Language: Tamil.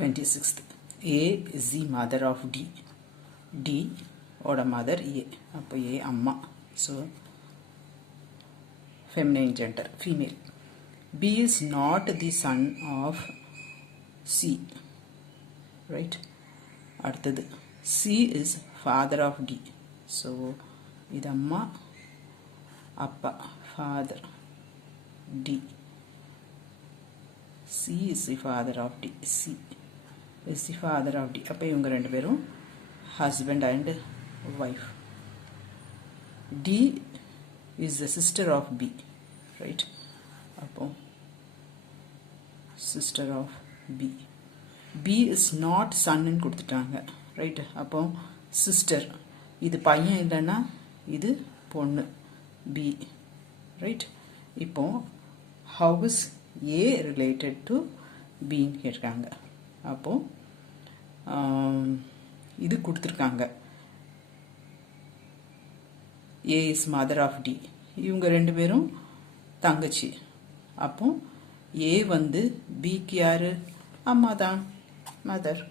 26th. A is the mother of D. D oda mother A. அப்போ A அம்மா. So feminine gender, female. B is not the son of C. Right? அடுத்தது C is father of D. So இது அம்மா அப்பா father D. C is the father of D. C is the father of D. அப்போ இவங்க ரெண்டு பேரும் husband and wife. D is the sister of B. Right? அப்போ sister of B. B is not son ன்னு கொடுத்துட்டாங்க. ரைட்? அப்போ sister. இது பையன் இல்லைன்னா இது பொண்ணு B. ரைட்? இப்போ how is A related to B ன்னு கேட்குறாங்க. அப்போ இது கொடுத்துருக்காங்க. A is mother of D. இவங்க ரெண்டு பேரும் தங்கச்சி. அப்போ A வந்து Bக்கு யாரு? அம்மா தான், மதர்.